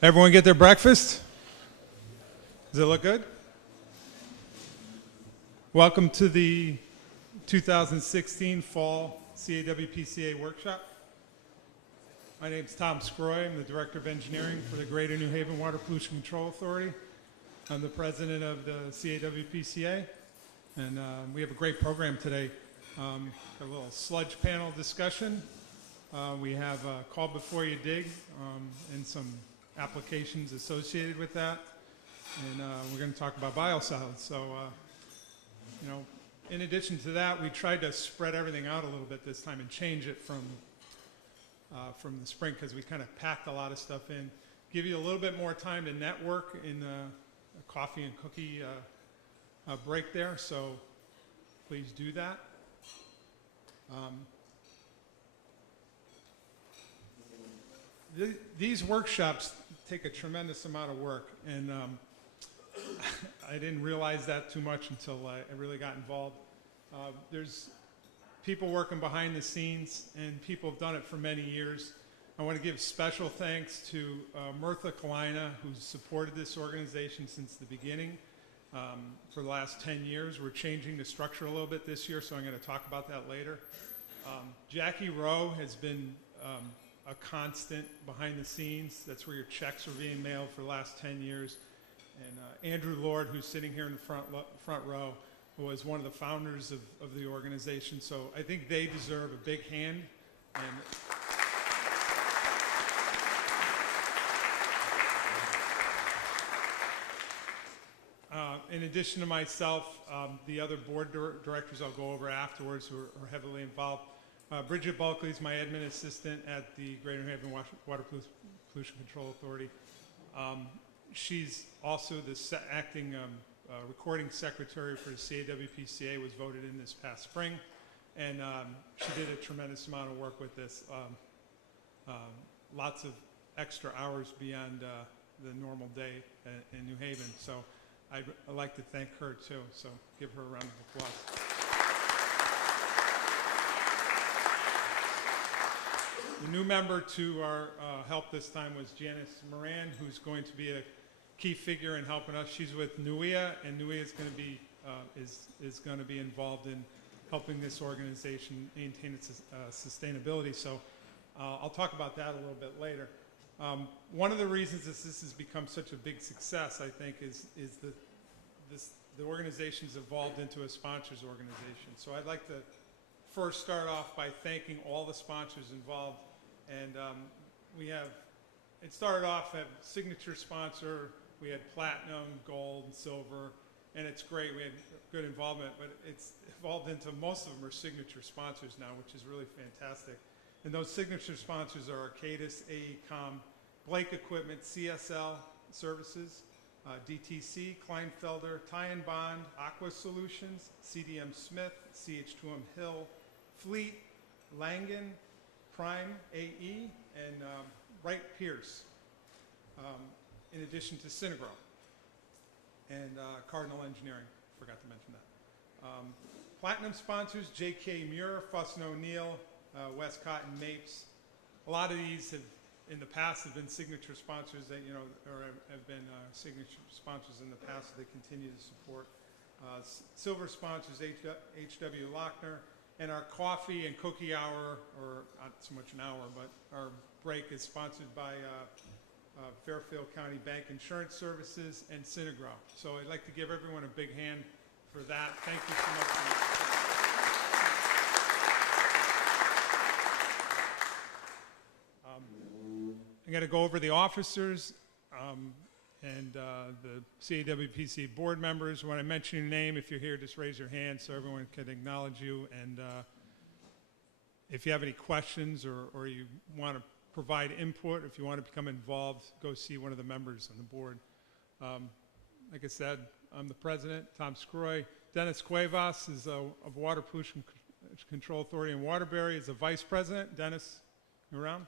Everyone get their breakfast? Does it look good? Welcome to the 2016 Fall CAWPCA Workshop. My name is Tom Sgroi. I'm the Director of Engineering for the Greater New Haven Water Pollution Control Authority. I'm the President of the CAWPCA, and we have a great program today. A little sludge panel discussion. We have Call Before You Dig and some applications associated with that. And we're going to talk about biosolids. So, in addition to that, we tried to spread everything out a little bit this time and change it from the spring because we kind of packed a lot of stuff in. Give you a little bit more time to network in the coffee and cookie break there. So please do that. These workshops take a tremendous amount of work, and I didn't realize that too much until I really got involved. There's people working behind the scenes, and people have done it for many years. I want to give special thanks to Mirtha Kalina, who's supported this organization since the beginning. For the last 10 years, we're changing the structure a little bit this year, so I'm going to talk about that later. Jackie Rowe has been a constant behind the scenes. That's where your checks are being mailed for the last 10 years. And Andrew Lord, who's sitting here in the front row, was one of the founders of the organization. So I think they deserve a big hand. And in addition to myself, the other board directors I'll go over afterwards who are heavily involved. Bridget Bulkley is my admin assistant at the Greater New Haven Water Pollution Control Authority. She's also the acting recording secretary for the CAWPCA, was voted in this past spring, and she did a tremendous amount of work with this. Lots of extra hours beyond the normal day in New Haven. So I'd like to thank her too. So give her a round of applause. The new member to our help this time was Janice Moran, who's going to be a key figure in helping us. She's with NUIA, and NUIA is going to be is going to be involved in helping this organization maintain its sustainability. So I'll talk about that a little bit later. One of the reasons this has become such a big success, I think, is that the organization's evolved into a sponsors organization. So I'd like to first start off by thanking all the sponsors involved. And it started off at signature sponsor. We had platinum, gold, and silver, and it's great. We had good involvement, but it's evolved into most of them are signature sponsors now, which is really fantastic. And those signature sponsors are Arcadis, AECom, Blake Equipment, CSL Services, DTC, Kleinfelder, Ty & Bond, Aqua Solutions, CDM Smith, CH2M Hill, Fleet, Langen, Prime AE, and Wright Pierce, in addition to Synagro and Cardinal Engineering. Forgot to mention that. Platinum sponsors, J.K. Muir, Fuss & O'Neill, Westcott and Mapes. A lot of these in the past have been signature sponsors that, or have been signature sponsors in the past that they continue to support. Silver sponsors, H.W. Lochner. And our coffee and cookie hour, or not so much an hour, but our break is sponsored by Fairfield County Bank Insurance Services and Synagro. So I'd like to give everyone a big hand for that. Thank you so much for I'm going to go over the officers and the CAWPC board members. When I mention your name, if you're here, just raise your hand so everyone can acknowledge you. And if you have any questions or you want to provide input, if you want to become involved, go see one of the members on the board. Like I said, I'm the president, Tom Sgroi. Dennis Cuevas is of Water Pollution Control Authority in Waterbury is the vice president. Dennis, you around?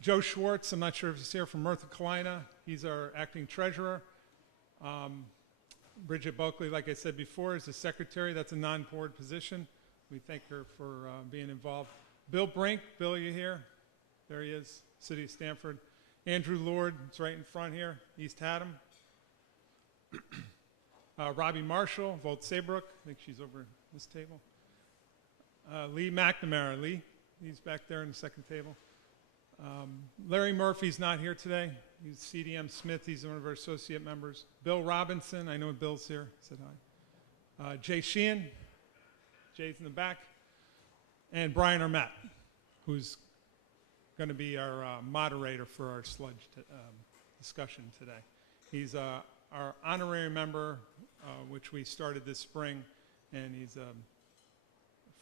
Joe Schwartz, I'm not sure if he's here, from Mirtha Kalina. He's our acting treasurer. Bridget Bulkley, like I said before, is the secretary. That's a non-board position. We thank her for being involved. Bill Brink, Bill, you here? There he is, City of Stamford. Andrew Lord, it's right in front here, East Haddam. Robbie Marshall, Volt Saybrook, I think she's over this table. Lee McNamara, Lee, he's back there in the second table. Larry Murphy's not here today. He's CDM Smith, he's one of our associate members. Bill Robinson, I know Bill's here, said hi. Jay Sheehan, Jay's in the back. And Brian Armett, who's going to be our moderator for our sludge discussion today. He's our honorary member, which we started this spring, and he's a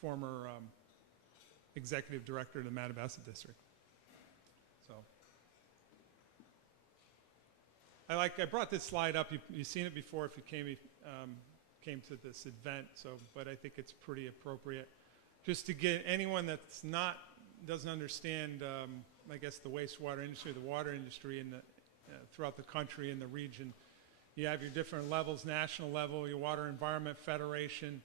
former executive director of the Mattabesset District. So, I brought this slide up. You've seen it before if you came to this event. So, but I think it's pretty appropriate, just to get anyone that's doesn't understand, I guess, the wastewater industry, the water industry in throughout the country and the region. You have your different levels: national level, your Water Environment Federation.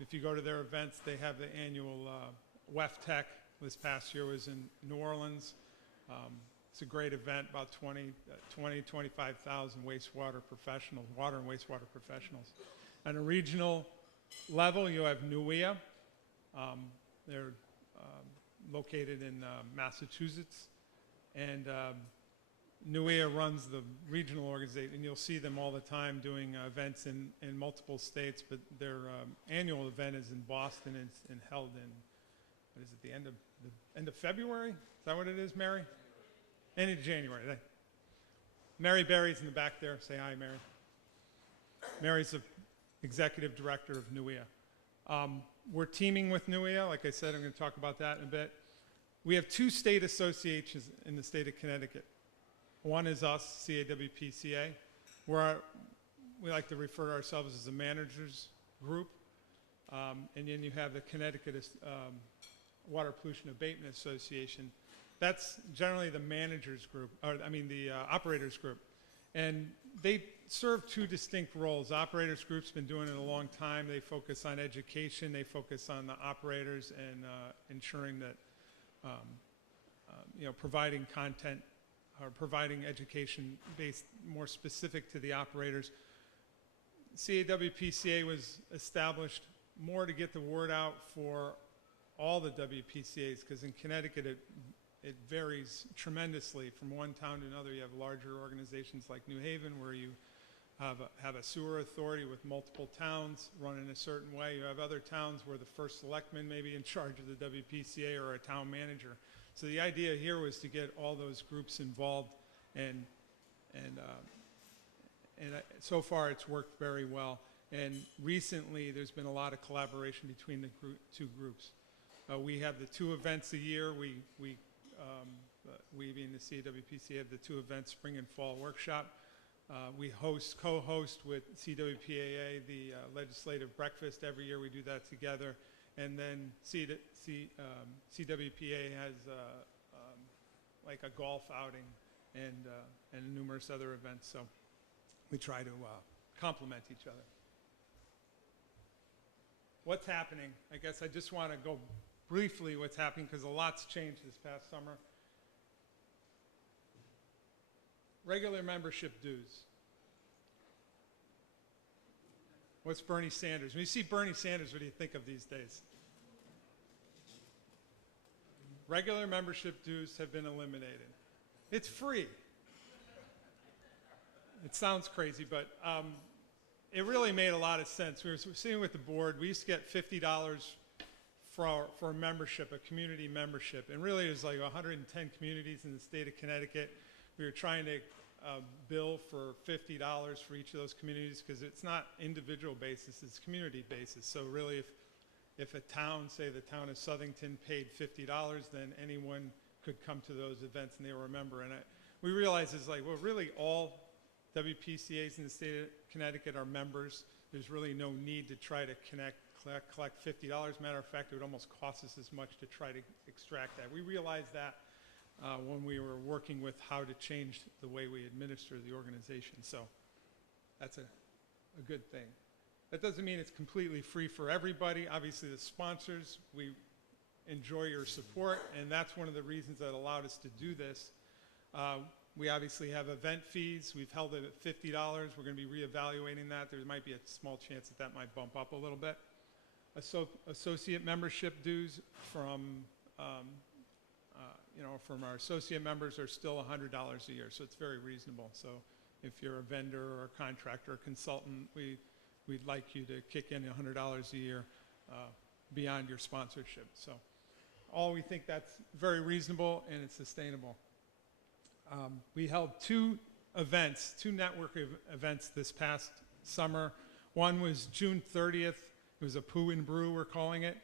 If you go to their events, they have the annual WEFTEC. This past year was in New Orleans. It's a great event, about 25,000 wastewater professionals, water and wastewater professionals. On a regional level, you have NUIA. They're located in Massachusetts, and NUIA runs the regional organization, and you'll see them all the time doing events in multiple states, but their annual event is in Boston and held in, what is it, the end of February? Is that what it is, Mary? End of January. Mary Berry's in the back there. Say hi, Mary. Mary's the executive director of NUIA. We're teaming with NUIA. Like I said, I'm going to talk about that in a bit. We have 2 state associations in the state of Connecticut. One is us, CAWPCA, where we like to refer to ourselves as a managers group. And then you have the Connecticut Water Pollution Abatement Association. That's generally the managers group, the operators group. And they serve 2 distinct roles. Operators group's been doing it a long time. They focus on education. They focus on the operators and ensuring that, providing content or providing education based more specific to the operators. CAWPCA was established more to get the word out for all the WPCAs, because in Connecticut it varies tremendously from one town to another. You have larger organizations like New Haven, where you have a sewer authority with multiple towns run in a certain way. You have other towns where the first selectman may be in charge of the WPCA or a town manager. So the idea here was to get all those groups involved, and so far it's worked very well. And recently there's been a lot of collaboration between the 2 groups. We have the 2 events a year. We being the CAWPCA have the 2 events, spring and fall workshop. We co-host with CWPAA the legislative breakfast every year. We do that together. And then CWPA has like a golf outing and numerous other events. So we try to complement each other. What's happening? I guess I just want to go briefly what's happening, because a lot's changed this past summer. Regular membership dues. What's Bernie Sanders? When you see Bernie Sanders, what do you think of these days? Regular membership dues have been eliminated. It's free. It sounds crazy, but it really made a lot of sense. We were sitting with the board. We used to get $50 for a membership, a community membership. And really, there's like 110 communities in the state of Connecticut. We were trying to bill for $50 for each of those communities, because it's not individual basis, it's community basis. So really, if a town, say the town of Southington, paid $50, then anyone could come to those events and they were a member. And we realized it's like, well, really all WPCAs in the state of Connecticut are members. There's really no need to try to collect $50. Matter of fact, it would almost cost us as much to try to extract that. We realized that when we were working with how to change the way we administer the organization. So that's a good thing. That doesn't mean it's completely free for everybody. Obviously, the sponsors, we enjoy your support, and that's one of the reasons that allowed us to do this. We obviously have event fees. We've held it at $50. We're going to be reevaluating that. There might be a small chance that that might bump up a little bit. Associate membership dues from from our associate members are still $100 a year, so it's very reasonable. So if you're a vendor or a contractor or consultant, we'd like you to kick in $100 a year beyond your sponsorship. So we think that's very reasonable and it's sustainable. We held two network events this past summer. One was June 30th. It was a Poo and Brew, we're calling it.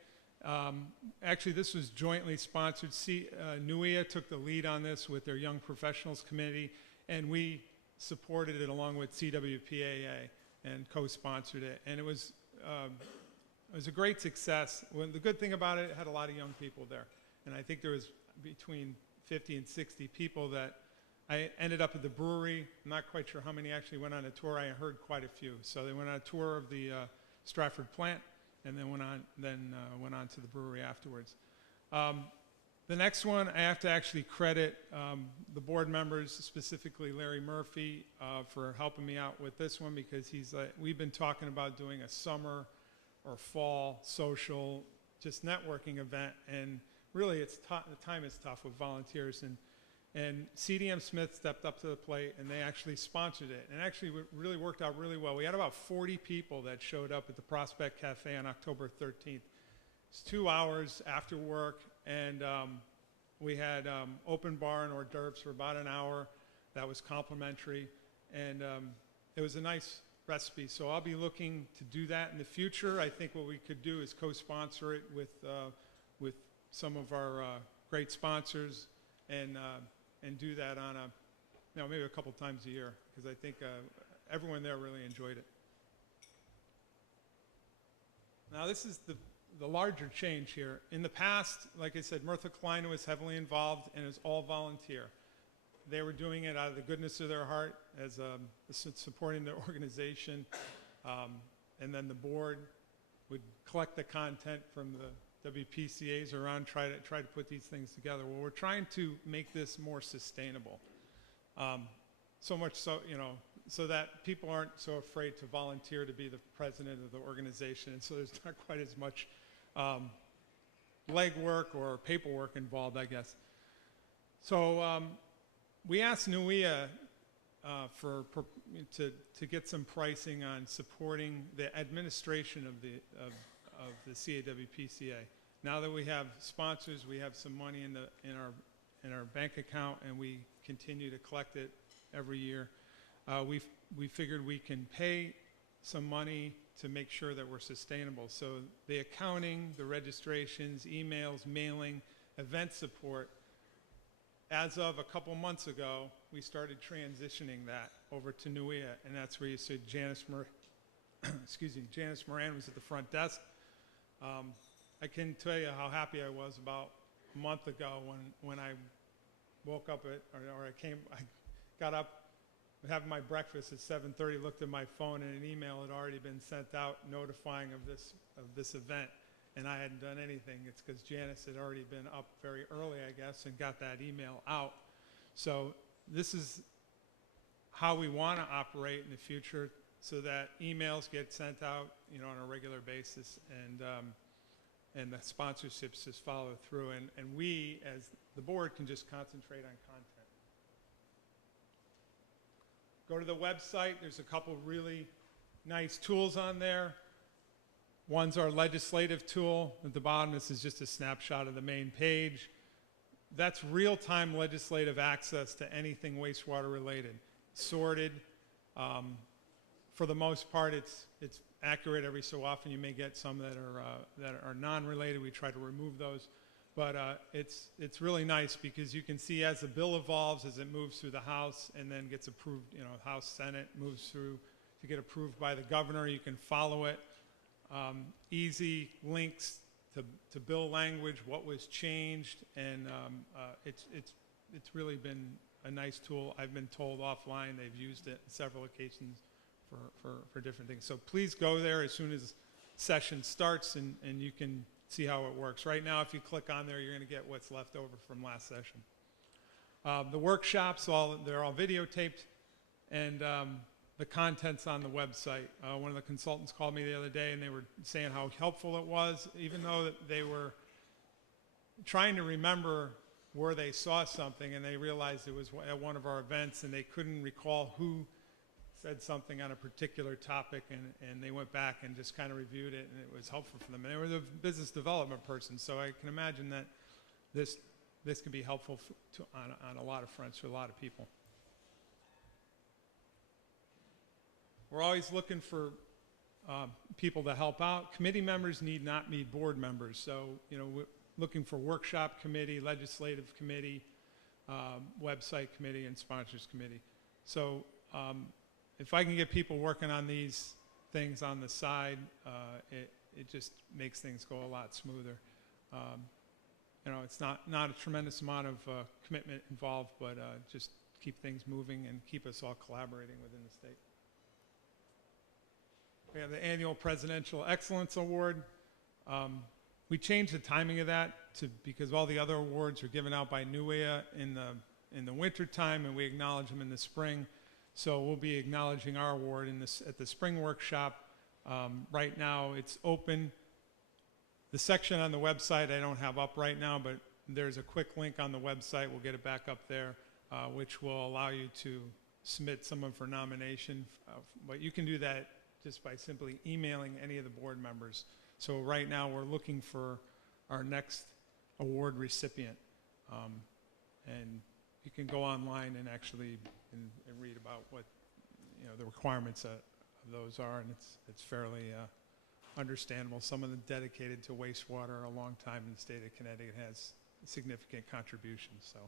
Actually, this was jointly sponsored. NUIA took the lead on this with their Young Professionals Committee, and we supported it along with CWPAA and co-sponsored it. And it was a great success. The good thing about it, it had a lot of young people there. And I think there was between 50 and 60 people that I ended up at the brewery. I'm not quite sure how many actually went on a tour. I heard quite a few. So they went on a tour of the Stratford plant, and then went on to the brewery afterwards. The next one, I have to actually credit the board members, specifically Larry Murphy, for helping me out with this one, because we've been talking about doing a summer or fall social, just networking event, and really the time is tough with volunteers, and CDM Smith stepped up to the plate, and they actually sponsored it. And actually, it really worked out really well. We had about 40 people that showed up at the Prospect Cafe on October 13th. It's 2 hours after work, and we had open bar and hors d'oeuvres for about an hour. That was complimentary, and it was a nice recipe. So I'll be looking to do that in the future. I think what we could do is co-sponsor it with some of our great sponsors, and do that on maybe a couple times a year, because I think everyone there really enjoyed it. Now this is the larger change here. In the past, like I said, Mirtha Klein was heavily involved, and it was all volunteer. They were doing it out of the goodness of their heart, as supporting their organization, and then the board would collect the content from the WPCAs around, try to put these things together. Well, we're trying to make this more sustainable. So much so, so that people aren't so afraid to volunteer to be the president of the organization, and so there's not quite as much legwork or paperwork involved, I guess. So we asked NUIA to get some pricing on supporting the administration of the CAWPCA. Now that we have sponsors, we have some money in our bank account, and we continue to collect it every year. We figured we can pay some money to make sure that we're sustainable. So the accounting, the registrations, emails, mailing, event support. As of a couple months ago, we started transitioning that over to NUIA, and that's where you see Janice Moran was at the front desk. I can tell you how happy I was about a month ago when I woke up I got up, having my breakfast at 7:30, looked at my phone, and an email had already been sent out notifying of this event, and I hadn't done anything. It's because Janice had already been up very early, I guess, and got that email out. So this is how we want to operate in the future, so that emails get sent out, on a regular basis, and the sponsorships just follow through, and we, as the board, can just concentrate on content. Go to the website. There's a couple really nice tools on there. One's our legislative tool. At the bottom, this is just a snapshot of the main page. That's real-time legislative access to anything wastewater related, sorted. For the most part, it's accurate. Every so often, you may get some that are non-related. We try to remove those, but it's really nice, because you can see as the bill evolves, as it moves through the House and then gets approved. House, Senate moves through to get approved by the governor. You can follow it. Easy links to bill language, what was changed, and it's really been a nice tool. I've been told offline they've used it on several occasions for different things. So please go there as soon as session starts, and you can see how it works. Right now, if you click on there, you're going to get what's left over from last session. The workshops, they're all videotaped, and the content's on the website. One of the consultants called me the other day, and they were saying how helpful it was, even though they were trying to remember where they saw something, and they realized it was at one of our events, and they couldn't recall who said something on a particular topic, and they went back and just kind of reviewed it, and it was helpful for them. And they were the business development person, so I can imagine that this can be helpful on a lot of fronts for a lot of people. We're always looking for people to help out. Committee members need not be board members. So, we're looking for workshop committee, legislative committee, website committee, and sponsors committee. So if I can get people working on these things on the side, it just makes things go a lot smoother. It's not a tremendous amount of commitment involved, but just keep things moving and keep us all collaborating within the state. We have the annual Presidential Excellence Award. We changed the timing of that because all the other awards are given out by NUIA in the winter time, and we acknowledge them in the spring. So we'll be acknowledging our award at the spring workshop. Right now, it's open. The section on the website I don't have up right now, but there's a quick link on the website. We'll get it back up there, which will allow you to submit someone for nomination. But you can do that just by simply emailing any of the board members. So right now we're looking for our next award recipient. And you can go online and actually and read about what the requirements of those are, and it's fairly understandable. Some of them dedicated to wastewater a long time in the state of Connecticut has significant contributions. So,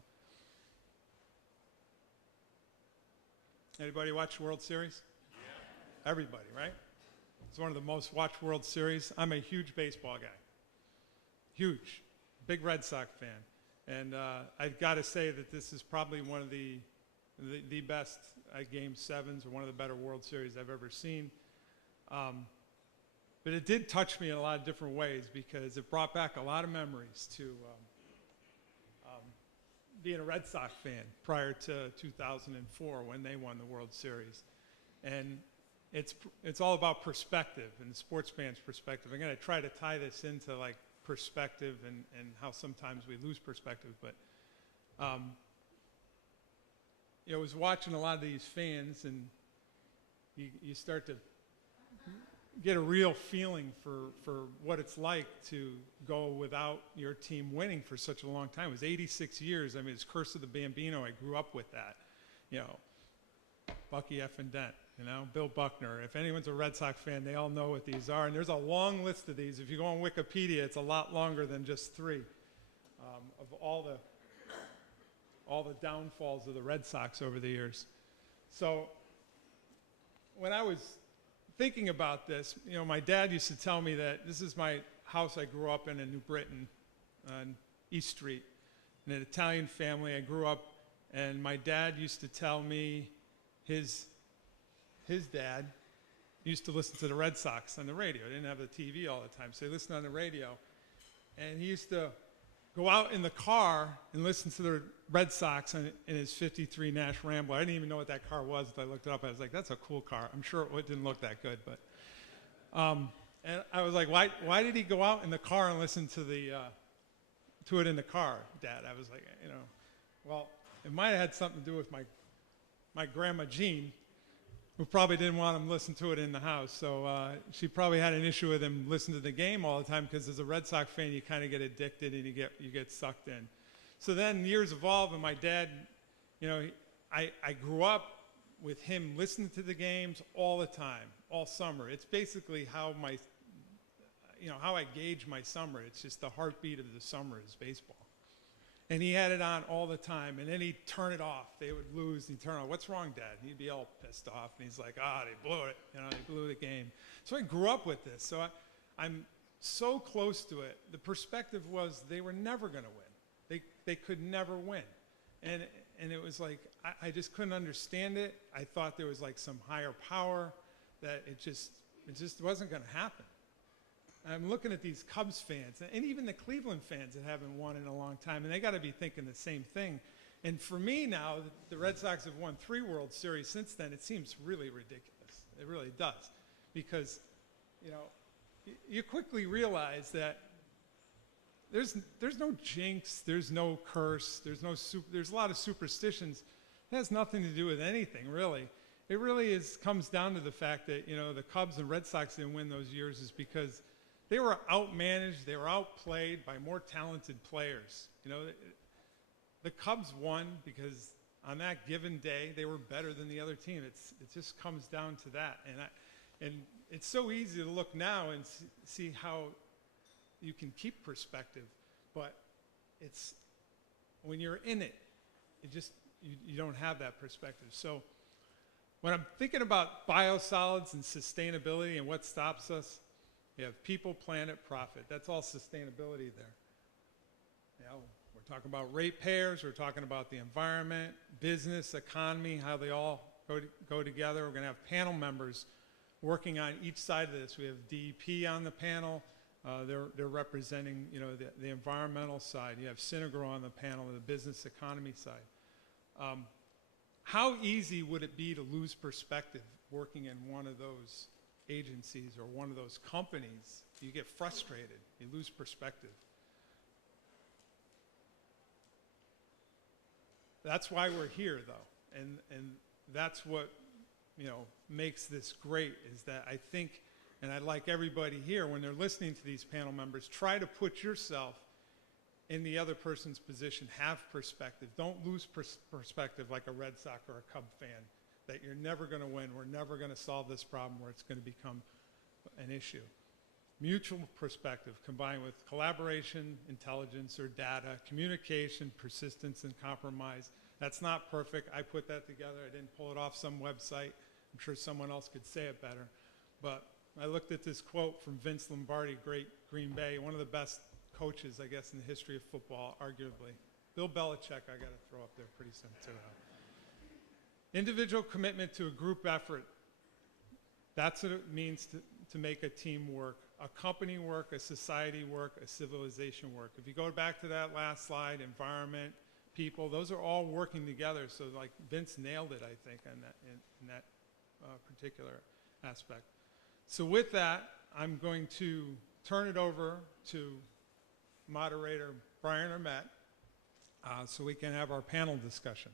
anybody watch World Series? Yeah. Everybody, right? It's one of the most watched World Series. I'm a huge baseball guy. Huge. Big Red Sox fan. And I've got to say that this is probably one of the best Game 7s or one of the better World Series I've ever seen. But it did touch me in a lot of different ways because it brought back a lot of memories to being a Red Sox fan prior to 2004 when they won the World Series. And it's all about perspective and the sports fan's perspective. I'm going to try to tie this into like perspective and how sometimes we lose perspective. But I was watching a lot of these fans, and you start to get a real feeling for what it's like to go without your team winning for such a long time. It was 86 years. I mean, it's Curse of the Bambino. I grew up with that. Bucky F. and Dent, Bill Buckner. If anyone's a Red Sox fan, they all know what these are. And there's a long list of these. If you go on Wikipedia, it's a lot longer than just 3 of all the downfalls of the Red Sox over the years. So when I was thinking about this, my dad used to tell me that this is my house I grew up in New Britain on East Street, in an Italian family. I grew up, and my dad used to tell me his dad used to listen to the Red Sox on the radio. They didn't have the TV all the time, so he listened on the radio. And he used to go out in the car and listen to the Red Sox in his 53 Nash Rambler. I didn't even know what that car was until I looked it up. I was like, that's a cool car. I'm sure it didn't look that good. But and I was like, why did he go out in the car and listen to it in the car, Dad? I was like, well, it might have had something to do with my grandma Jean, who probably didn't want him to listen to it in the house. So she probably had an issue with him listening to the game all the time, because as a Red Sox fan, you kind of get addicted and you get sucked in. So then years evolved, and my dad, I grew up with him listening to the games all the time, all summer. It's basically how I gauge my summer. It's just the heartbeat of the summer is baseball. And he had it on all the time, and then he'd turn it off. They would lose, and he'd turn it off. What's wrong, Dad? And he'd be all pissed off, and he's like, they blew it. They blew the game. So I grew up with this. So I'm so close to it. The perspective was they were never going to win. They could never win. And it was like, I just couldn't understand it. I thought there was like some higher power that it just wasn't going to happen. I'm looking at these Cubs fans, and even the Cleveland fans that haven't won in a long time, and they got to be thinking the same thing. And for me now, the Red Sox have won 3 World Series since then. It seems really ridiculous. It really does. Because, you know, you quickly realize that there's no jinx, there's no curse, there's a lot of superstitions. It has nothing to do with anything, really. It really comes down to the fact that, you know, the Cubs and Red Sox didn't win those years is because they were outmanaged, they were outplayed by more talented players. You know, the Cubs won because on that given day they were better than the other team. It just comes down to that, and it's so easy to look now and see how you can keep perspective, but it's when you're in it, you don't have that perspective. So when I'm thinking about biosolids and sustainability and what stops us, you have people, planet, profit. That's all sustainability there. You know, we're talking about ratepayers, we're talking about the environment, business, economy, how they all go together. We're going to have panel members working on each side of this. We have DEP on the panel. They're representing, you know, the environmental side. You have Sgroi on the panel, the business economy side. How easy would it be to lose perspective working in one of those agencies or one of those companies? You get frustrated. You lose perspective. That's why we're here, though, and that's what, you know, makes this great, is that I think, and I'd like everybody here, when they're listening to these panel members, try to put yourself in the other person's position. Have perspective. Don't lose perspective like a Red Sox or a Cub fan, that you're never going to win. We're never going to solve this problem where it's going to become an issue. Mutual perspective combined with collaboration, intelligence, or data, communication, persistence, and compromise. That's not perfect. I put that together. I didn't pull it off some website. I'm sure someone else could say it better. But I looked at this quote from Vince Lombardi, great Green Bay, one of the best coaches, I guess, in the history of football, arguably. Bill Belichick, I got to throw up there pretty soon, too. Individual commitment to a group effort. That's what it means to make a team work, a company work, a society work, a civilization work. If you go back to that last slide, environment, people, those are all working together. So like Vince nailed it, I think, in that particular aspect. So with that, I'm going to turn it over to moderator Brian Armette so we can have our panel discussion.